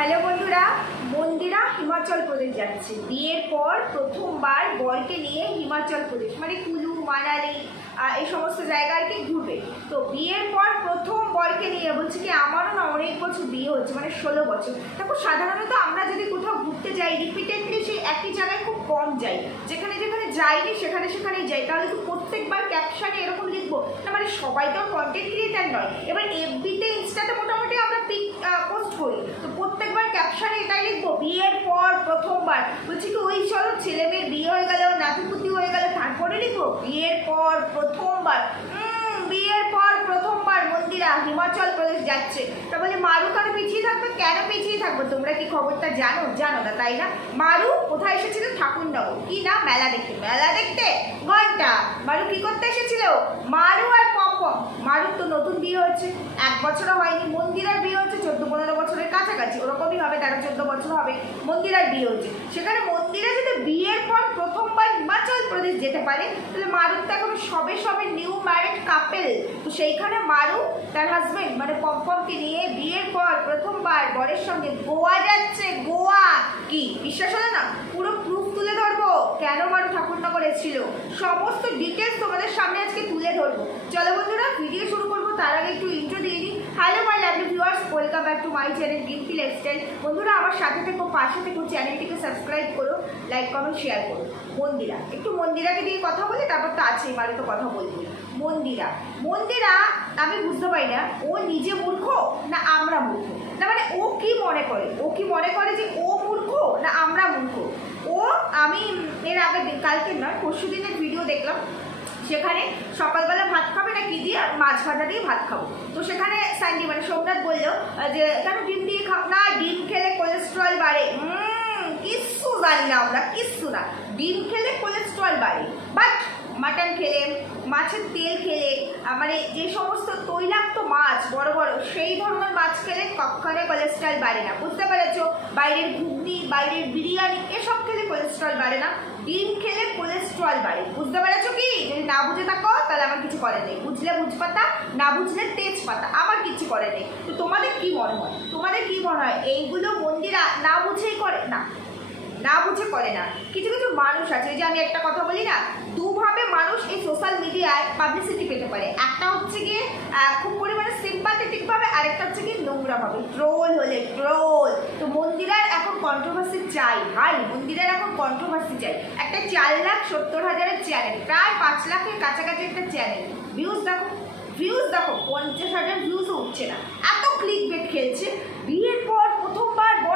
Hello বন্ধুরা মন্দিরা হিমাচল প্রদেশ যাচ্ছে। বিয়ের পর প্রথমবার বরকে নিয়ে হিমাচল প্রদেশ মানে কুলু মানালি এই সমস্ত জায়গা আর কি ঘুরবে। তো বিয়ের পর প্রথম বরকে নিয়ে বলছি কি, আমারও না অনেক বছর বিয়ে হচ্ছে মানে ষোলো বছর। দেখো, সাধারণত আমরা যদি কোথাও ঘুরতে যাই, রিপিটেডলি সেই একই জায়গায় খুব কম যাই। যেখানে যেখানে যাইনি, সেখানে সেখানেই যাই। তাহলে তো প্রত্যেকবার ক্যাপশনে এরকম লিখব, না মানে সবাই তো কন্টেন্ট ক্রিয়েটার নয়। এবার এফবিতে ইনস্টাতে মোটামুটি আমরা পিক পোস্ট করি। তো প্রত্যেকবার ক্যাপশনে এটাই লিখব, বিয়ের পর প্রথমবার। বলছি কি, ওই চলো ছেলে মেয়ের বিয়ে হয়ে গেল, নাতিপুতি হয়ে গেল, তারপরে লিখব? বিয়ের পর প্রথমবার বিয়ের পর প্রথমবার মন্দিরা হিমাচল প্রদেশ যাচ্ছে। তা বলে, মারু কেন পিছিয়ে থাকবে? কেন পিছিয়ে থাকবে? তোমরা কি খবরটা জানো? জানো না, তাই না? মারু, কোথায় এসেছিল? ঠাকুরনগর। কি না? মেলা দেখতে মেলা দেখতে, ঘণ্টা। মারু কি করতে এসেছিল? মারু আর পম্পম মারুর তো নতুন বিয়ে হচ্ছে এক বছরও হয়নি, মন্দিরার বিয়ে হচ্ছে চোদ্দ পনেরো বছরের কাছাকাছি। ওরকমই হবে, তেরো চোদ্দ বছর হবে, মন্দিরার বিয়ে হচ্ছে সেখানে মন্দিরা যদি বিয়ের পর প্রথমবার হিমাচল প্রদেশ যেতে পারে, তাহলে মারুর তো এখন সবে সবে নিউ ম্যারিড কাপেল তো সেইখানে মারু, তার হাজবেন্ড মানে পম্পমকে নিয়ে বিয়ের পর প্রথমবার বরের সঙ্গে গোয়া যাচ্ছে। গোয়া! কি? বিশ্বাস হলো না? পুরো প্রুফ তুলে ধরবো? কেন মারু ঠাকুরনগর এসেছিল? সমস্ত ডিটেলস তোমাদের সামনে আজকে তুলে ধরবো। চলো বন্ধুরা ভিডিও শুরু করব, তার আগে একটু ইন্ট্রো দিয়ে দিই। Hello my lovely viewers welcome back to my channel Dimpi lifestyle বন্ধুরা, আমার সাথে থেকো, পাশে থেকো, চ্যানেলটিকে সাবস্ক্রাইব করো লাইক কমেন্ট শেয়ার করো। মন্দিরা, একটু মন্দিরাকে দিয়ে কথা বলি, তারপর তো আছেই মানে তো কথা বলব মন্দিরা মন্দিরা, আমি বুঝতে পারি না, ও নিজে মূর্খ না আমরা মূর্খ? না মানে ও কি মনে করে? ও কি মনে করে যে ও না, আমরা মূর্খ ও, আমি এর আগে কালকে নয়, পরশু দিনের ভিডিও দেখলাম। সেখানে সকালবেলা ভাত খাবে না কি দিয়ে? মাছ ভাজা দিয়ে ভাত খাব। তো সেখানে স্যান্ডি মানে সোমনাথ বলল যে, কেন ডিম দিয়ে খাও? না, ডিম খেলে কোলেস্ট্রল বাড়ে। কিচ্ছু জানি না আমরা, কিচ্ছু না। ডিম খেলে কোলেস্ট্রল বাড়ে। বাট মাটন খেলে, মাছের তেল খেলে মানে যে সমস্ত তৈলাক্ত মাছ, বড় বড়, সেই ধরনের খেলে কখনো কোলেস্ট্রল বাড়ে না। বুঝতে পেরেছ? বাইরের ঘুগনি, বাইরের বিরিয়ানি, এসব খেলে কোলেস্ট্রল বাড়ে না। ডিম খেলে কোলেস্ট্রল বাড়ে। বুঝতে পেরেছ কি? যদি না বুঝে থাকো, তাহলে আমার কিছু করে নেই। বুঝলে বুঝপাতা, না বুঝলে তেজপাতা, আমার কিছু করে নেই। তো তোমাদের কি মনে হয়? তোমাদের কি মনে হয়? এইগুলো মন্দিরা না বুঝেই করে না না বুঝে করে না। কিছু কিছু মানুষ আছে যে আমি একটা কথা বলি না দুভাবে মানুষ এই সোশ্যাল মিডিয়ায় পাবলিসিটি পেতে পারে। একটা হচ্ছে গিয়ে খুব পরিমাণে সিম্পাথেটিক ভাবে, আরেকটা হচ্ছে গিয়ে নোংরা ভাবে। ট্রোল হলে ট্রোল তো মন্দিরার এখন কন্ট্রোভার্সি চাই, ভাই। মন্দিরের এখন কন্ট্রোভার্সি চাই। একটা চার লাখ সত্তর হাজারের চ্যানেল প্রায় পাঁচ লাখের কাছাকাছি একটা চ্যানেল ভিউজ দেখো ভিউজ দেখো, পঞ্চাশ হাজার ভিউজও উঠছে না। এত ক্লিক বেট খেলছে।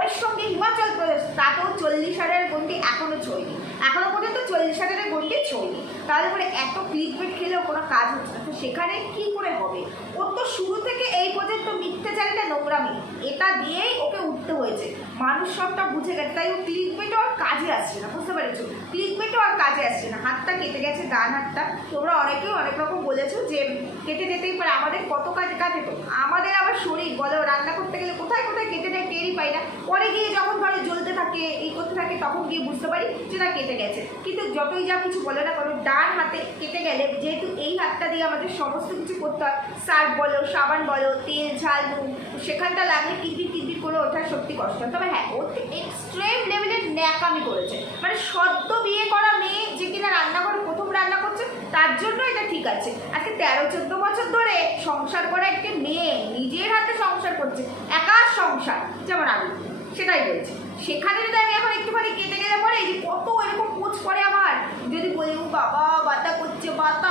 বিয়ের পর প্রথমবার বরের সঙ্গে হিমাচল প্রদেশ, তাতেও চল্লিশ হাজারের গন্ডি এখনও ছয়নি এখনও পর্যন্ত চল্লিশ হাজারের গন্ডি ছয়নি তাহলে পরে এত ক্লিক বেট খেলেও কোনো কাজ হচ্ছে না। তো সেখানে কী করে হবে? ওর তো শুরু থেকে এই পর্যন্ত মিথ্যে চ্যানেলটা নোংরা নোংরামি। এটা দিয়েই ওকে উঠতে হয়েছে। মানুষ সবটা বুঝে গেছে। তাই ও ক্লিক বেটও আর কাজে আসছে না। বুঝতে পেরেছ? ক্লিক বেটও আর আসছে না। হাতটা কেটে গেছে, ডান হাতটা। তোমরা অনেকেই অনেক রকম বলেছ যে কেটে যেতেই পারে আমাদের কত কাজে কাটে তো আমাদের আবার শরীর, বলো, রান্না করতে গেলে কোথায় কোথায় কেটে দেয় টেরই পাই না। পরে গিয়ে যখন ধরো জ্বলতে থাকে, এই করতে থাকে, তখন গিয়ে বুঝতে পারি যে না, কেটে গেছে। কিন্তু যতই যা কিছু বলে না কারণ ডান হাতে কেটে গেলে যেহেতু এই হাতটা দিয়ে আমাদের সমস্ত কিছু করতে হয়, সার্ফ বলো, সাবান বলো, তেল, ঝাল, নুন, সেখানটা লাগলে কিরবির করে ওঠা সত্যি কষ্ট। তবে হ্যাঁ ও এক্সট্রিম লেভেলের ন্যাকামি করেছে। মানে সদ্য বিয়ে করা মেয়ে যে কিনা রান্নাঘরে প্রথম রান্না করছে, তার জন্য এটা ঠিক আছে। আজকে তেরো, চোদ্দ বছর ধরে সংসার করা একটি মেয়ে নিজের হাতে সংসার করছে একার সংসার, যেমন আমি, সেটাই বলছি। সেখানে যদি আমি এখন একটুখানি কেটে গেলে পরে যে কত এরকম পোচ করে আমার, যদি বলি বাবা, বাতা করছে বাতা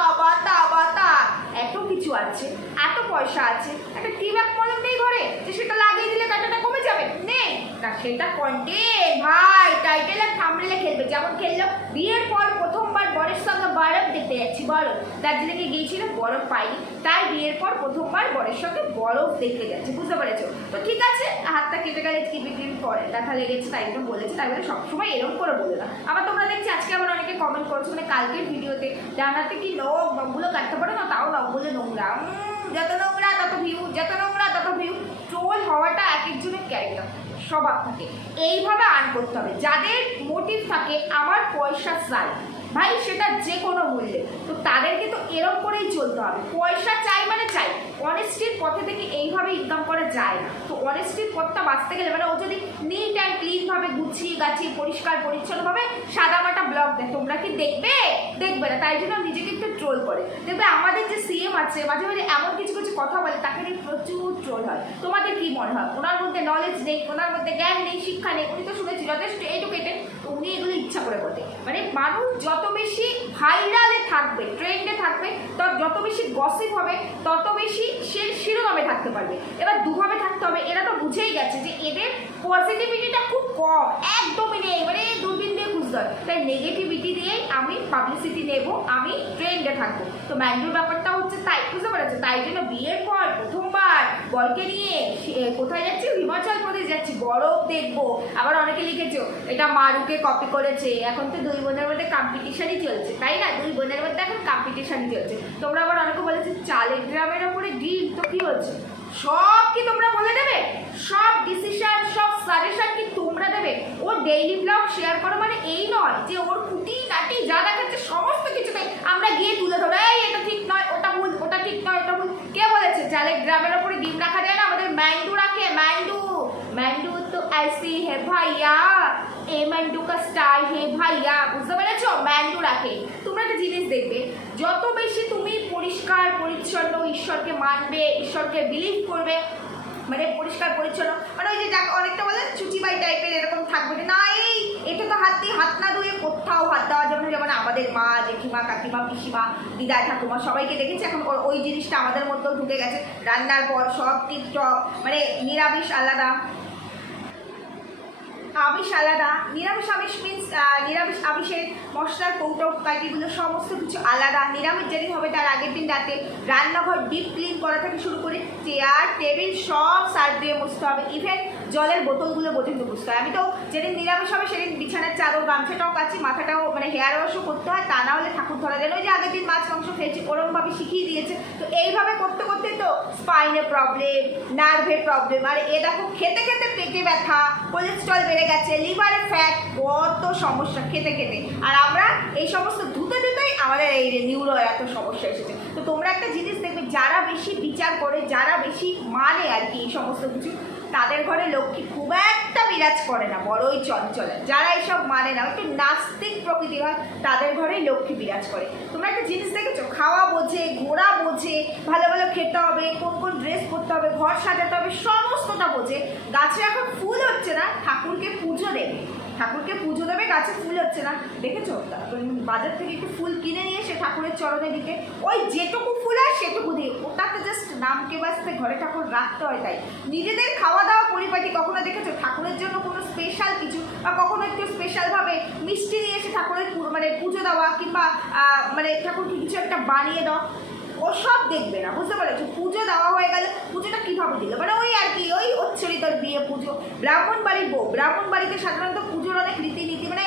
এত কিছু আছে, এত পয়সা আছে, একটা টি ব্যাগ মলম নেই ঘরে, যে সেটা লাগিয়ে দিলে কাটাটা কমে যাবে? নেই। না সেটা কন্টেন্ট ভাই টাইটেল আর থামলে খেলবে, যেমন খেললো বিয়ের পর প্রথমবার বরের সঙ্গে বরফ দেখতে যাচ্ছি বরফ দার্জিলিংয়ে গিয়েছিল বরফ পাইনি। তাই বিয়ের পর প্রথমবার বরের সঙ্গে বরফ দেখতে যাচ্ছে, বুঝতে পেরেছ? তো ঠিক আছে, হাতটা কেটে গেলে কি বিক্রি পরে ব্যথা লেগেছে, তাই জন্য বলেছে, তাই বলে সবসময় এরকম করে বলে না। আবার তোমরা দেখছি আজকে আবার অনেকে কমেন্ট করছ মানে কালকের ভিডিওতে, জানাতে কি নখ নখগুলো কাটতে পারো না, তাও নখগুলো নোংরা। যত নোংরা, তত ভিউ যত নোংরা, তত ভিউ ট্রোল হওয়াটা এক একজনের ক্যারেক্টার স্বভাব থাকে। এইভাবে আর্ন করতে হবে। যাদের মোটিভ থাকে, আমার পয়সা চাই। ভাই, সেটা যে কোনো মূল্যে। তো তাদেরকে তো এরম করেই চলতে হবে। পয়সা চাই মানে চাই। অনেস্টির পথে থেকে এইভাবে ইনকাম করা যায় না। তো অনেস্টির পথটা বাঁচতে গেলে মানে ও যদি নিট অ্যান্ড ক্লিনভাবে গুছিয়ে গাছিয়ে পরিষ্কার পরিচ্ছন্নভাবে সাদামাটা ব্লগ দেয়। তোমরা কি দেখবে? দেখবে না। তাই জন্য নিজেকে একটু ট্রোল করে। দেখবে আমাদের যে সিএম আছে, মাঝে মাঝে এমন কিছু কিছু কথা বলে, তাকে নিয়ে প্রচুর ট্রোল হয়। তোমাদের কি মনে হয়? ওনার মধ্যে নলেজ নেই, ওনার মধ্যে জ্ঞান নেই, শিক্ষা নেই। উনি তো শুনেছি, যথেষ্ট এডুকেটেড উনি এগুলো ইচ্ছা করে করতে মানে মানুষ যত বেশি ভাইরালে থাকবে, ট্রেন্ডে থাকবে, তত যত বেশি গসিপ হবে, তত বেশি সে শিরোনামে থাকতে পারবে। এবার দুভাবে থাকতে হবে, এরা তো বুঝেই গেছে যে এদের পজিটিভিটিটা খুব কম, একদমই নেই মানে দূরবীন দিয়ে খুঁজতে হয়। তাই নেগেটিভিটি দিয়েই আমি পাবলিসিটি নেব, আমি ট্রেন্ডে থাকব। তো ম্যান্ডুর ব্যাপারটা হচ্ছে তাই, বুঝতে পেরেছ? তাই জন্য বিয়ের পর প্রথমবার বরকে নিয়ে কোথায় যাচ্ছি? হিমাচল প্রদেশ যাচ্ছি। বরফ দেখব। আবার অনেকে লিখেছো, এটা মারুকে কপি করেছে। এখন তো দুই বোনের মধ্যে কম্পিটিশনই চলছে, তাই না? দুই বোনের মধ্যে এখন কম্পিটিশনই চলছে। তোমরা আবার অনেকে বলেছে, চালের গ্রামের ওপরে ডিল তো কি হচ্ছে? সব কি তোমরা বলে দেবে? সব ডিসিশন সব সাজেশন কি তোমরা দেবে? ও ডেইলি ব্লগ শেয়ার করো মানে এই নয় যে ওর কুটি নাটি যা দেখাচ্ছে সমস্ত কিছুতে আমরা গিয়ে তুলে ধরো এই এটা ঠিক নয় ওটা ভুল ওটা ঠিক নয় ওটা ভুল কে বলেছে চালের গ্রামের ওপরে ডিম রাখা যায় না আমাদের ম্যান্ডু রাখে ম্যান্ডু ম্যান্ডু তো ऐसी है ভাইয়া এ ম্যান্ডু কা স্টাইল হে ভাইয়া বুঝতে পেরেছো ম্যান্ডু রাখে তোমরা একটা জিনিস দেখবে যত বেশি তুমি পরিষ্কার পরিচ্ছন্ন ঈশ্বরকে মানবে ঈশ্বরকে বিলিভ করবে মানে পরিষ্কার পরিচ্ছন্ন মানে ওই যে যাকে অনেকটা বলে চুচিবাই টাইপের এরকম থাকবে যে, না এই এটা তো হাত দিয়ে হাত না ধুয়ে কোথাও হাত দেওয়া যাবে না যেমন আমাদের মা জেঠিমা কাকিমা পিসিমা দিদা ঠাকুমা সবাইকে দেখেছি এখন ওর- ওই জিনিসটা আমাদের মধ্যেও ঢুকে গেছে রান্নার পর সব টিপটপ মানে নিরামিষ আলাদা আমিষ আলাদা, নিরামিষ আমিষ মিন্স নিরামিষ আমিষের মশলার কৌটো কাটিগুলো সমস্ত কিছু আলাদা। নিরামিষ যেদিন হবে তার আগের দিন রাতে রান্নাঘর ডিপ ক্লিন করা থেকে শুরু করে চেয়ার টেবিল সব সার দিয়ে বসতে হবে। ইভেন জলের বোতলগুলো পর্যন্ত বুঝতে হয় আমি তো যেদিন নিরামিষ হবে সেদিন বিছানার চাদর, গামছাটাও কাছি মাথাটাও মানে হেয়ার ওয়াশও করতে হয়, তা না হলে ঠাকুর ধরা। ওই যে আগের দিন মাছ, মাংস খেয়েছি ওরকমভাবে শিখিয়ে দিয়েছে। তো এইভাবে করতে করতে তো স্পাইনের প্রবলেম নার্ভের প্রবলেম আর এ দেখো, খেতে খেতে পেটে ব্যথা কোলেস্ট্রল বেড়ে গেছে লিভারে ফ্যাট কত সমস্যা, খেতে খেতে। আর আমরা এই সমস্ত ধুতে ধুতেই আমাদের এই নিউরো এত সমস্যা এসেছে। তো তোমরা একটা জিনিস দেখবে, যারা বেশি বিচার করে, যারা বেশি মানে আর কি এই সমস্ত কিছু তাদের ঘরে লক্ষ্মী খুব একটা বিরাজ করে না, বড়ই চঞ্চলে। যারা এইসব মানে না একটু নাস্তিক প্রকৃতি হয়, তাদের ঘরেই লক্ষ্মী বিরাজ করে। তোমরা একটা জিনিস দেখেছ? খাওয়া বোঝে, ঘোরা বোঝে, ভালো ভালো খেতে হবে, কোন কোন ড্রেস পরতে হবে, ঘর সাজাতে হবে, সমস্তটা বোঝে। গাছে এখন ফুল হচ্ছে না দেবে ঠাকুরকে পুজো দেবে, গাছে ফুল হচ্ছে না। দেখেছ? বাজার থেকে একটু ফুল কিনে নিয়ে এসে ঠাকুরের চরণে দিতে। ওই যেটুকু ফুল হয় সেটুকু দিয়ে। ওটাতে জাস্ট নামকে বাঁচতে ঘরে ঠাকুর রাখতে হয় তাই। নিজেদের খাওয়া দাওয়া পরিপাটি কখনো দেখেছ? ঠাকুরের জন্য কোনো স্পেশাল কিছু বা কখনো একটু স্পেশালভাবে মিষ্টি নিয়ে এসে ঠাকুরের মানে পুজো দেওয়া কিংবা মানে ঠাকুরকে কিছু একটা বানিয়ে দাও ওসব দেখবে না, বুঝতে পেরেছ? পুজো দেওয়া হয়ে গেলে পুজোটা কীভাবে দিল? মানে ওই আর কি, ওই হচ্ছেরই তোর বিয়ে পুজো। ব্রাহ্মণ বাড়ির বউ, ব্রাহ্মণ বাড়িতে সাধারণত পুজোর অনেক রীতিনীতি মানে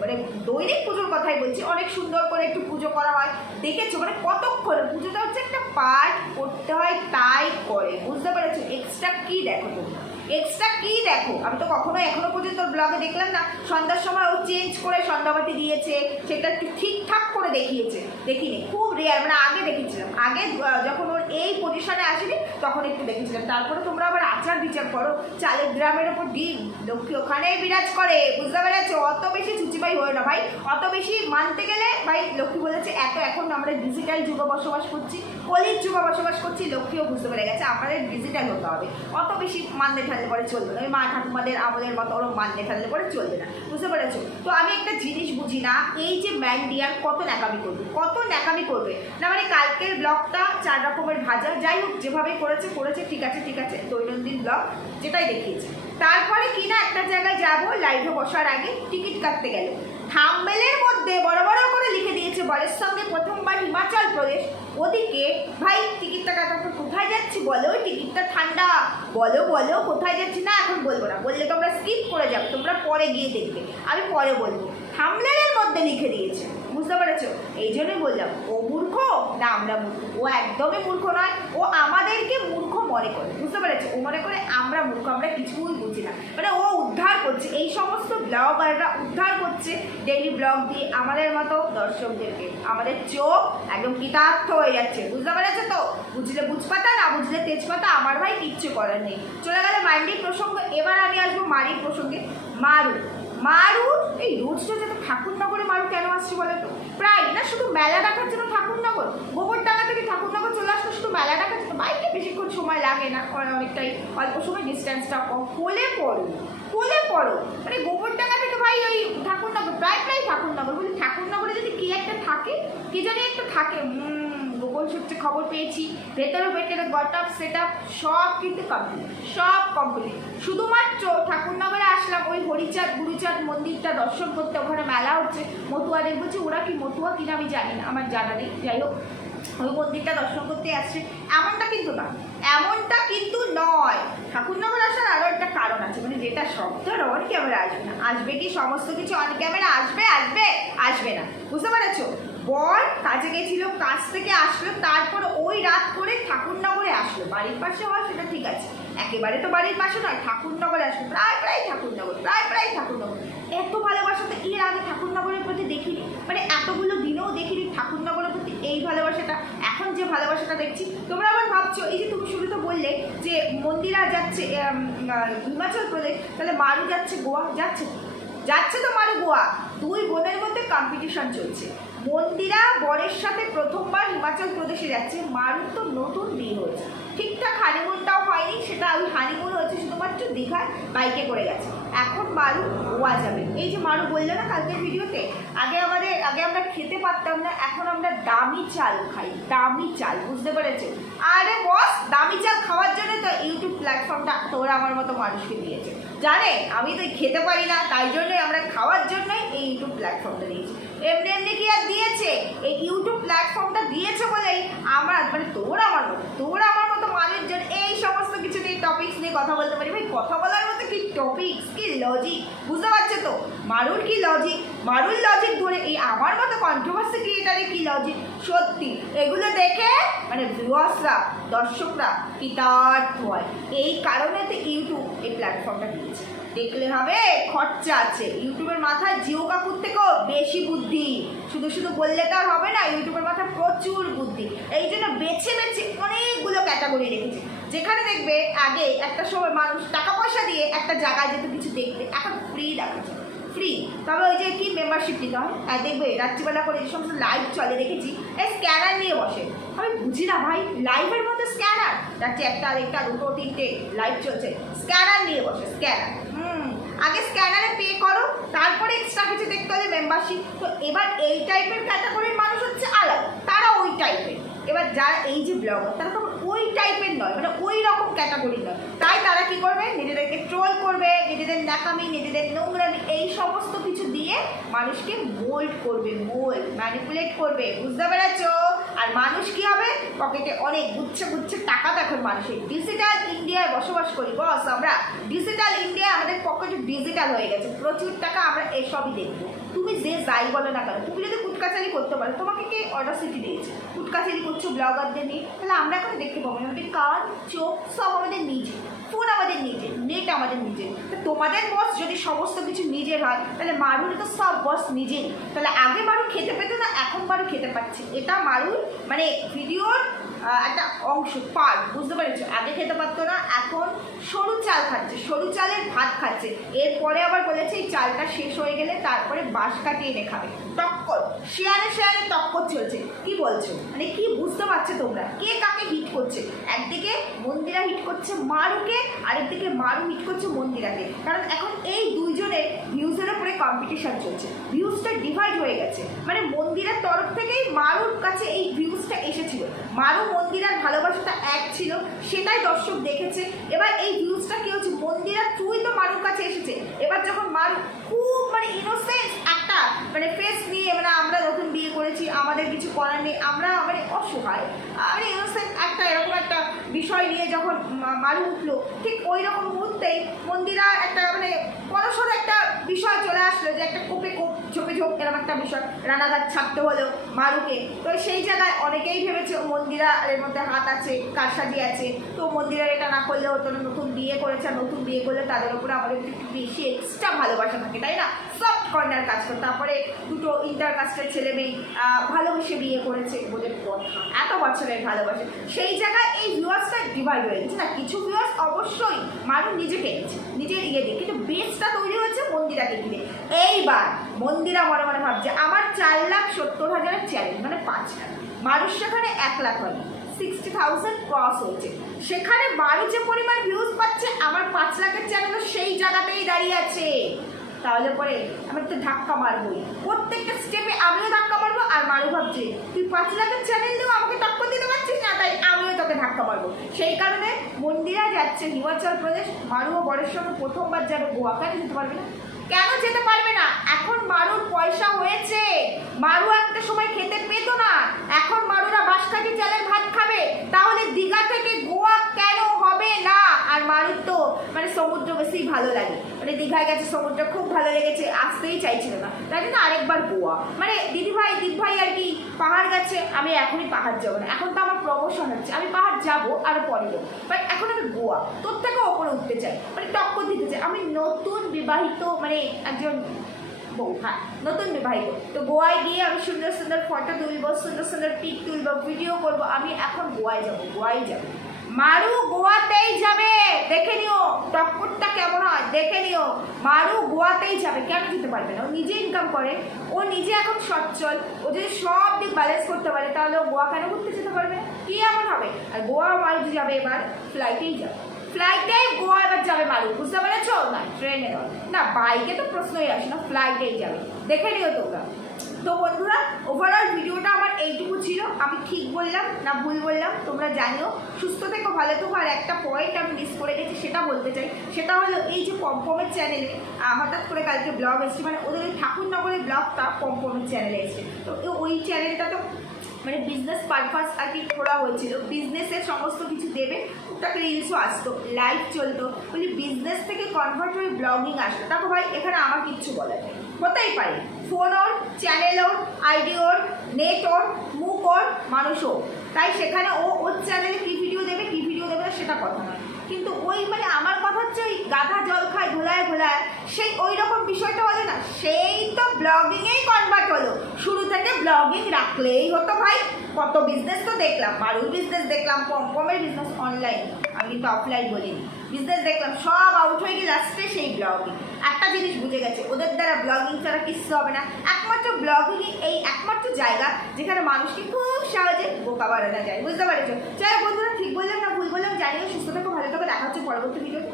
মানে দৈনিক পুজোর কথাই বলছি, অনেক সুন্দর করে একটু পুজো করা হয়। দেখেছ? মানে কতক্ষণ? পুজোটা হচ্ছে একটা পাঠ করতে হয়, তাই করে। বুঝতে পেরেছ? এক্সট্রা কী দেখো তুমি? এক্সট্রা কী দেখো? আমি তো কখনো এখনও পর্যন্ত ব্লগে দেখলাম না। সন্ধ্যার সময় ও চেঞ্জ করে সন্ধ্যাবাতি দিয়েছে, সেটা একটু ঠিকঠাক করে দেখিয়েছে। দেখিনি, খুব রেয়ার মানে আগে দেখেছিলাম। আগে যখন ওর এই পজিশনে আসেনি, তখন একটু দেখেছিলাম। তারপরে তোমরা আবার আচার বিচার করো। চালের গ্রামের ওপর ডিম, লক্ষ্মী ওখানেই বিরাজ করে, বুঝতে পেরেছ? অত বেশি চুচিবাই হয় না ভাই। অত বেশি মানতে গেলে, ভাই, লক্ষ্মী বলেছে, এত এখন আমরা ডিজিটাল যুগে বসবাস করছি, কলির যুগে বসবাস করছি, লক্ষ্মীও বুঝতে পেরে গেছে, আমাদের ডিজিটাল হতে হবে। অত বেশি মানতে ঠানলে পরে চলবে না। ওই মা ঠাকুমাদের, আমলের মতো ওরকম মানতে ঠানলে পরে চলবে না। বুঝতে পেরেছ? তো আমি একটা জিনিস বুঝি না, এই যে ম্যান্ডিয়ার কত ন্যাকামি করবে, কত ন্যাকামি করবে। না মানে কালকের ব্লগটা চার রকমের ভাজা, যাই হোক, যেভাবে করেছে করেছে, ঠিক আছে ঠিক আছে, দৈনন্দিন ব্লগ, যেটাই দেখিয়েছে। তারপরে কি না একটা জায়গায় যাব লাইভে বসার আগে টিকিট কাটতে গেল। থাম্বেলের মধ্যে বড় বড় করে লিখে দিয়েছে বরের সঙ্গে প্রথমবার হিমাচল প্রদেশ। ওদিকে, ভাই টিকিটটা কাটাতে কোথায় যাচ্ছি? বলো ওই টিকিটটা ঠান্ডা। বলো বলো, কোথায় যাচ্ছি? না, এখন বলব না। বললে তোমরা স্কিপ করে যাবে, তোমরা পরে গিয়ে দেখবে। আমি পরে বলব। থামলেনের মধ্যে লিখে দিয়েছে। বুঝতে পেরেছ? এই জন্যই বললাম, ও মূর্খ? না, আমরা মূর্খ। ও একদমই মূর্খ নয়, ও আমাদেরকে মূর্খ মনে করে, বুঝতে পেরেছ? ও মনে করে আমরা মূর্খ, আমরা কিছুই বুঝি না। মানে ও উদ্ধার করছে, এই সমস্ত ব্লগাররা উদ্ধার করছে ডেইলি ব্লগ দিয়ে আমাদের মতো দর্শকদেরকে। আমাদের চোখ একদম কৃতার্থ হয়ে যাচ্ছে, বুঝতে পেরেছ তো? বুঝলে বুঝপাতা, না বুঝলে তেজপাতা, আমার ভাই কিচ্ছু করার নেই। চলে গেলে মাইন্ডির প্রসঙ্গ, এবার আমি আসব মারির প্রসঙ্গে। মারু মারু? এই রোজ রোজ এত ঠাকুরনগরে মারু কেন আসছে বলে তো? প্রায়, না শুধু মেলা দেখার জন্য ঠাকুরনগর, গোবরডাঙ্গা থেকে ঠাকুরনগর চলে আসলো শুধু মেলা দেখার জন্য বাইকে বেশিক্ষণ সময় লাগে না অনে- অনেকটাই অল্প সময় ডিস্টেন্সটা কম। কোলে পড়ো কোলে পড়ো। মানে গোবরডাঙ্গা থেকে ভাই ওই ঠাকুরনগর, প্রায় প্রায় ঠাকুরনগর। বলি ঠাকুরনগরে যদি কি একটা থাকে, কি জানি একটা থাকে গোপন সূত্রে খবর পেয়েছি, ভেতরে ভেতরে গট আপ সেট আপ সব কিন্তু কমপ্লিট সব কমপ্লিট শুধুমাত্র ঠাকুরনগরে আসলাম, ওই হরিচাঁদ, গুরুচাঁদ মন্দিরটা দর্শন করতে, ওখানে মেলা হচ্ছে। মতুয়াদের বলছে, ওরা কি মতুয়া কিনা আমি জানি না, আমার জানা নেই। যাই হোক, ওই মন্দিরটা দর্শন করতে আসছে। এমনটা কিন্তু না, এমনটা কিন্তু নয়। ঠাকুরনগর আসার আরও একটা কারণ আছে মানে যেটা শব্দ অন ক্যামেরা আসবে না। আসবে কি সমস্ত কিছু অন ক্যামেরা? আসবে আসবে আসবে না। বুঝতে পেরেছ? বর কাজে গেছিল, কাজ থেকে আসলো, তারপর ওই রাত করে ঠাকুরনগরে আসলো। বাড়ির পাশে হয়, সেটা ঠিক আছে। একেবারে তো বাড়ির পাশে নয়, ঠাকুরনগরে আসলো। প্রায় প্রায় ঠাকুরনগর, প্রায় প্রায় ঠাকুরনগর। এত ভালোবাসা তো এর আগে ঠাকুরনগরের প্রতি দেখিনি। মানে এতগুলো দিনেও দেখিনি ঠাকুরনগরের প্রতি এই ভালোবাসাটা। এখন যে ভালোবাসাটা দেখছি, তোমরা আবার ভাবছ, এই যে তুমি শুরুতে বললে যে মন্দিরা যাচ্ছে হিমাচল প্রদেশ, তাহলে মারু যাচ্ছে গোয়া? যাচ্ছে। যাচ্ছে তো মারু গোয়া। দুই বোনের মধ্যে কম্পিটিশন চলছে। মন্দিরা বরের সাথে প্রথমবার হিমাচল প্রদেশে যাচ্ছে। মারুর তো নতুন বিয়ে হয়েছে। ঠিকঠাক হানিমুনটাও হয়নি, সেটা ওই হানিমুন হয়েছে শুধুমাত্র দীঘায় বাইকে করে গেছে। এখন মারু গোয়া যাবে। এই যে মারু বলল না কালকের ভিডিওতে, আগে আমাদের, আগে আমরা খেতে পারতাম না, এখন আমরা দামি চাল খাই, দামি চাল, বুঝতে পেরেছ আরে বস, দামি চাল খাওয়ার জন্য তো ইউটিউব প্ল্যাটফর্মটা তোরা আমার মতো মানুষকে দিয়েছে। জানে, আমি তো খেতে পারি না, তাই জন্যই আমরা খাওয়ার জন্যই এই ইউটিউব প্ল্যাটফর্মটা দিয়েছি। এমনি এমনি কি আর দিয়েছে? এই ইউটিউব প্ল্যাটফর্মটা দিয়েছে বলেই আমার মানে তোর আমার মতো, তোর আমার মতো মানুষজন এই সমস্ত কিছু নিয়ে টপিক্স নিয়ে কথা বলতে পারি। ভাই, কথা বলার মতো কি টপিক্স কি লজিক বুঝতে পারছ তো? মারুর কি লজিক মারুর লজিক ধরে এই আমার মতো কন্ট্রোভার্সি ক্রিয়েটারের কি লজিক সত্যি। এগুলো দেখে মানে ভিউয়ার্সরা দর্শকরা কৃতার্থ হয়। এই কারণে তো ইউটিউব এই প্ল্যাটফর্মটা দিয়েছে। দেখলে হবে, খরচা আছে। ইউটিউবের মাথায় জিও কাকুর থেকেও বেশি বুদ্ধি। শুধু শুধু বললে তো আর হবে না ইউটিউবের মাথায় প্রচুর বুদ্ধি। এই জন্য বেছে বেছে অনেকগুলো ক্যাটাগরি রেখেছে। যেখানে দেখবে, আগে একটা সময় মানুষ টাকা পয়সা দিয়ে একটা জায়গায় যেত কিছু দেখতে। এখন ফ্রি দেখাচ্ছে। ফ্রি তবে ওই যে কি মেম্বারশিপ নিতে হয়? আর দেখবে, রাত্রিবেলা করে যে সমস্ত লাইভ চলে, দেখেছি। এই স্ক্যানার নিয়ে বসে। আমি বুঝি না ভাই লাইভের মধ্যে স্ক্যানার যাচ্ছে একটা, আরেকটা, দুটো, তিনটে লাইভ চলছে। স্ক্যানার নিয়ে বসে স্ক্যানার হুম, আগে স্ক্যানারে পে করো, তারপরে এক্সট্রা কিছু দেখতে হবে মেম্বারশিপ তো এবার এই টাইপের ক্যাটাগরির মানুষ হচ্ছে আলাদা। তারা ওই টাইপের এবার যারা এই যে ব্লগার তারা তো ওই টাইপের নয় মানে ওই রকম ক্যাটাগরি নয়। তাই তারা কি করবে? নিজেদেরকে ট্রোল করবে, নিজেদের নাকামি নিজেদের নোংরামি, এই সমস্ত কিছু দিয়ে মানুষকে মোল্ড করবে মোল্ড ম্যানিপুলেট করবে। বুঝতে পেরেছ? আর মানুষ কি হবে? পকেটে অনেক গুচ্ছে গুচ্ছে টাকা দেখুন মানুষের। ডিজিটাল ইন্ডিয়ায় বসবাস করি বস আমরা। ডিজিটাল ইন্ডিয়া আমাদের পকেটে ডিজিটাল হয়ে গেছে। প্রচুর টাকা আমরা এসবই দেখব। তুমি যে যাই বলো না কেন, তুমি যদি কুটকাচারি করতে পারো, তোমাকে কে অর্ডার সিটি দিয়েছে? কুটকাচারি করছ ব্লগারদের নিয়ে, তাহলে আমরা এখন দেখতে পাবো না আমাদের কান চোখ সব আমাদের নিজে ফোন আমাদের নিজে নেট আমাদের নিজে তোমাদের বস যদি সমস্ত কিছু নিজের হয়, তাহলে মারুর তো সব বস নিজেই তাহলে আগে মারু খেতে পেতো না, এখন মারু খেতে পাচ্ছে এটা মারুর মানে ভিডিওর একটা অংশ পার্ট বুঝতে পেরেছ? আগে খেতে পারতো না, এখন সরু চাল খাচ্ছে, সরু চালের ভাত খাচ্ছে। এরপরে আবার বলেছে, এই চালটা শেষ হয়ে গেলে তারপরে বাঁশ কাটিয়ে এনে খাবে। টক্কর শেয়ারে শেয়ারে টক্কর চলছে। কি বলছো? মানে কি বুঝতে পারছ তোমরা? কে কাকে হিট করছে? একদিকে মন্দিরা হিট করছে মারুকে, আরেকদিকে মারু হিট করছে মন্দিরাকে। কারণ এখন এই দুইজনের ভিউজের উপরে কম্পিটিশন চলছে। ভিউজটা ডিভাইড হয়ে গেছে। মানে মন্দিরের তরফ থেকেই মারুর কাছে এই ভিউজটা এসেছিল। মারু মন্দিরার ভালোবাসাটা এক ছিল, সেটাই দর্শক দেখেছে। এবার এই ভিউজটা কি হচ্ছে? মন্দিরা তুই তো মারুর কাছে এসেছে। এবার যখন মারু খুব মানে ইনোসেন্স একটা মানে ফেস নিয়ে মানে আমরা যখন বিয়ে করেছি, আমাদের কিছু করার নেই, আমরা মানে অসহায়। মানে ইনোসেন্স একটা এরকম একটা বিষয় নিয়ে যখন মারু উঠল, ঠিক ওই রকম মুহূর্তেই মন্দিরা একটা মানে বড়সড় একটা বিষয় চলে আসলো যে একটা কোপে কোপ, ঝোপে ঝোপ এরকম একটা বিষয়। রানাঘাট ছাড়তে হলো মারুকে। তো সেই জায়গায় অনেকেই ভেবেছে মন্দিরা এর মধ্যে হাত আছে, কারসাজি আছে। তো মন্দিরের এটা না করলে না নতুন বিয়ে করেছে, আর নতুন বিয়ে করলে তাদের উপরে আমাদের একটু বেশি এক্সট্রা ভালোবাসা থাকে, তাই না? সফট কর্নার কাজ করে তারপরে দুটো ইন্টার কাস্টের ছেলে মেয়ে ভালোবেসে বিয়ে করেছে বলে কথা। এত বছরের ভালোবাসে। সেই জায়গায় এই ভিউয়ার্সটা ডিভাইড হয়ে গেছে। না, কিছু ভিউয়ার্স অবশ্যই মানুষ নিজেকে নিজের ইয়ে দিয়ে। কিন্তু বেসটা তৈরি হয়েছে মন্দিরাকে ঘিরে। এইবার মন্দিরা মনে মনে ভাবছে, আমার চার লাখ সত্তর হাজারের চ্যালেঞ্জ মানে পাঁচ লাখ। মানুষ সেখানে এক লাখ হয় সিক্সটি থাউজেন্ড ক্রস হয়েছে। সেখানে মারু যে পরিমাণ ভিউজ পাচ্ছে, আমার পাঁচ লাখের চ্যানেলও সেই জায়গাতেই দাঁড়িয়ে আছে। তাহলে পরে আমি একটু ধাক্কা মারবোই। প্রত্যেকটা স্টেপে আমিও ধাক্কা মারবো, আর মারু ভাবছে, তুই পাঁচ লাখের চ্যানেল দিয়েও আমাকে টক্কর দিতে পারছিস আমিও তোকে ধাক্কা মারবো। সেই কারণে মন্দিরা যাচ্ছে, হিমাচল প্রদেশ মারু ও বরের সঙ্গে প্রথমবার যাবে গোয়া। কেন যেতে পারবে না? কেন যেতে পারবে না? এখন মারুর পয়সা হয়েছে। মারু একটা সময় খেতে পেত না। এখন মারুরা বাঁশকাঠি চালের ভাত খাবে। তাহলে দীঘা থেকে গোয়া আর মারুর তো মানে সমুদ্র বেশি ভালো লাগে। মানে দীঘায় গেছে, সমুদ্র খুব ভালো লেগেছে, আসতেই চাইছিল না। তাই জন্য আরেকবার গোয়া। মানে দিদিভাই দিদিভাই আর কি পাহাড় গেছে, আমি এখনই পাহাড় যাব না। এখন তো আমার প্রমোশন হচ্ছে, আমি পাহাড় যাব আর পরে যাব। বাট এখন আমি গোয়া, তোর থেকে ওপরে উঠতে চাই মানে টক্কর দিতে চাই। আমি নতুন বিবাহিত মানে একজন বউ হ্যাঁ নতুন বিবাহিত। তো গোয়ায় গিয়ে আমি সুন্দর সুন্দর ফটো তুলবো, সুন্দর সুন্দর পিক তুলবো ভিডিও করব, আমি এখন গোয়ায় যাব গোয়ায় যাব। মারু গোয়াতেই যাবে। দেখে নিও টক্করটা কেমন হয়, দেখে নিও। মারু গোয়াতেই যাবে, কেন যেতে পারবে না? ও নিজে ইনকাম করে, ও নিজে এখন সচ্ছল, ও যদি সব দিক ব্যালেন্স করতে পারে, তাহলে ও গোয়া কেন ঘুরতে যেতে পারবে? কি এমন হবে? আর গোয়া মারু যাবে এবার ফ্লাইটেই যাবে। ফ্লাইটেই গোয়া এবার যাবে মারু, বুঝতে পেরেছ? না ট্রেনে না বাইকে তো প্রশ্নই আসে না ফ্লাইটেই যাবে। দেখে নিও তোমরা। তো বন্ধুরা ওভারঅল ভিডিওটা আমার এইটুকু ছিল। আমি ঠিক বললাম, না ভুল বললাম, তোমরা জানিও। সুস্থ থেকো, ভালো থেকো। আর একটা পয়েন্ট আমি মিস করে গেছি, সেটা বলতে চাই। সেটা হলো এই যে পম্পমের চ্যানেলে হঠাৎ করে কালকে ব্লগ এসেছে। মানে ওদের ওই ঠাকুরনগরের ব্লগটা পম্পমের চ্যানেলে এসেছে। তো ওই চ্যানেলটা তো মানে বিজনেস পারপাস আর কি খোলা হয়েছিল। বিজনেসের সমস্ত কিছু দেবে ওটাকে রিলসও আসতো লাইভ চলতো। বলি বিজনেস থেকে কনভার্ট হয়ে ব্লগিং আসতো। তারপর ভাই, এখানে আমার কিচ্ছু বলার হতেই পারে। ফোন ওর চ্যানেল ওর আইডি ওর নেট ওর, মুখ ওর, মানুষ ওর। তাই সেখানে ও ওর চ্যানেলে কী ভিডিও দেবে, কী ভিডিও দেবে সেটা কথা নয়। কিন্তু ওই মানে আমার কথা হচ্ছে ওই গাধা জল খায়, ঘোলায় ঘোলায়, সেই ওই রকম বিষয়টা হলো না। সেই তো ব্লগিংয়েই কনভার্ট হলো। শুরু থেকে ব্লগিং রাখলেই হতো ভাই। কত বিজনেস তো দেখলাম। বারুর বিজনেস দেখলাম পমপমের বিজনেস অনলাইন আমি কিন্তু অফলাইন বলিনি। বিজনেস দেখলাম, সব আউট হয়ে গিয়ে লাস্টে সেই ব্লগিং একটা জিনিস বুঝে গেছে, ওদের দ্বারা ব্লগিং ছাড়া কিছু হবে না। একমাত্র ব্লগিংই এই একমাত্র জায়গা যেখানে মানুষকে খুব সহজে বোকা বাড়ানো যায়। বুঝতে পারছ? চলো বন্ধুরা, ঠিক বললাম না, ভুল বললাম, জানিও, সুস্থ থাকো, ভালো থাকো, দেখা হচ্ছে পরবর্তী ভিডিওতে